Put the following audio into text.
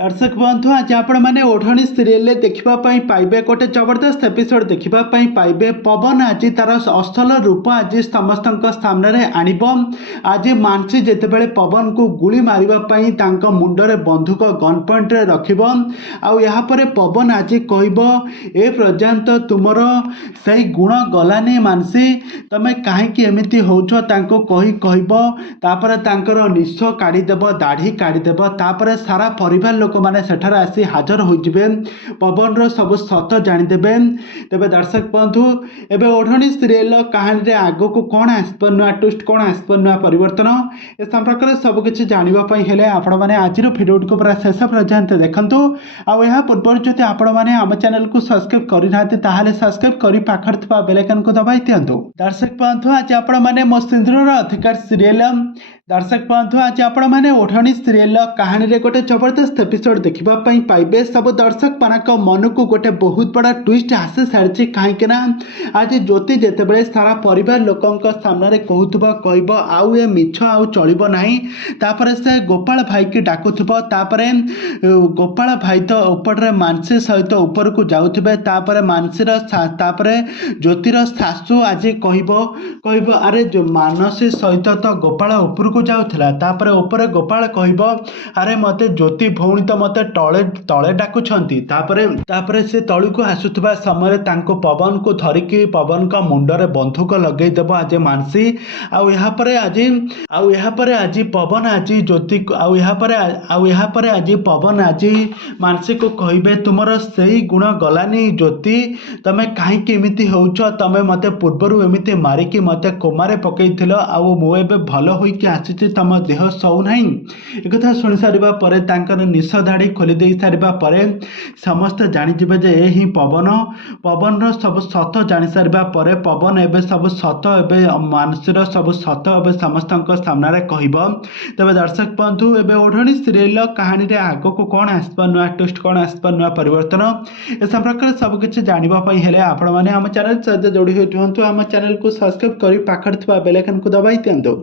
दर्शक बंधु आज आपण मैंने ओढ़णी सीरियल देखा पाइबे गोटे जबरदस्त एपिसोड देखा पाइबे। पवन आज तार असल रूप आज समस्त सामने आणब। आज मानसी जितेबाला पवन को गुली मारे मुंडरे बंधुक गन पॉइंट रे रखिब। आपर पवन आज कह ए पर्यंत तुमर सही गुण गलानी मानसी, तमें कहीं एमती होछ कही कहपर निश काढ़ीदेव दाढ़ी काढ़ीदेव तापर सारा परिवार लोक मैंने सेठार आसी हाजर होइजिबे, पवन रो सब सत जानीदेवे। तेबे दर्शक बंधु एबे ओढ़णी सीरियल कहानी रे आगो को कौन आसब, नुआ ट्विस्ट कौन आसब, नुआ परिवर्तन ए संपर्क में सबकिछि जानापी हेले आपण मैंने आज भिडियो को पूरा शेष पर्यंत देखंतु। आउ यहाँ पूर्व जदि आपण मैंने आम चैनल को सब्सक्राइब करना ताहले सब्सक्राइब कर पाखर थिबा बेल आइकन को दबाई दियंतु। दर्शक बंधु आज आपण मैंने मो सिंदूर अधिकार सीरियल दर्शक बंधु आज आपण मैंने ओढ़णी सीरियल कहानी रे गोटे जबरदस्त एपिसोड देखा पाइबे। सब दर्शक मानक मन को गोटे बहुत बड़ा ट्विस्ट आसी सारी कहीं आज ज्योति जितेबाला सारा परिवार लोक सामने कहूथबा कहब आउ ए मिछ आउ चलिबो नाही। तापर से गोपाल भाई की डाकुथबो, तापर गोपाल भाई तो ऊपर मानसी सहित ऊपर को जाउथबे। तापर मानसीर तापर ज्योतिर सासू आज कहब अरे जो मानसी सहित तो गोपाल ऊपर को जाउथला। तापर ऊपर गोपाल कहब अरे मते ज्योति भौणी तो मते तले तले डाकुछंती। तापर से तळु को आसुथबा समय तांको पवन को धरिकी पवन का मुंडरे बंधुक लगेई देबो आज मानसी। आउ यहाँ पर आज पवन आज ज्योति आउ यहाँ पर आज पवन आज मानसी को कहबे तुमर सही गुण गलानी ज्योति, तमे कहीं एमिति होउछ, तमे मते पूर्वरु एमिति मारिकी मते कोमारे पकईथिल आउ मु एबे भल होइकी आसीछि, तम देह सौ नाही। एक कथा शुणी सारिबा परे तांकर निश धाड़ी खोली दे सारिबा परे समस्त जानिजिबे जे ए ही पवन रो सब सत जानि सारिबा परे पवन एबे सब सत एबे मानसीर सब सत एबे समस्तक सामने कहब। तबे दर्शक बंधु एबे ओढ़णी सीरियल कहानी रे आगो को कौन आसबा, नुआ ट्विस्ट कौन आसबा, नुआ परिवर्तन ए संपर्क में सबकिछि जानिबा हेले आपण माने आम चैनल सहित जोड़ी होइथु। आम चैनल को सब्सक्राइब करी पाखर थिबा बेल आइकन को दबाई दियंतु।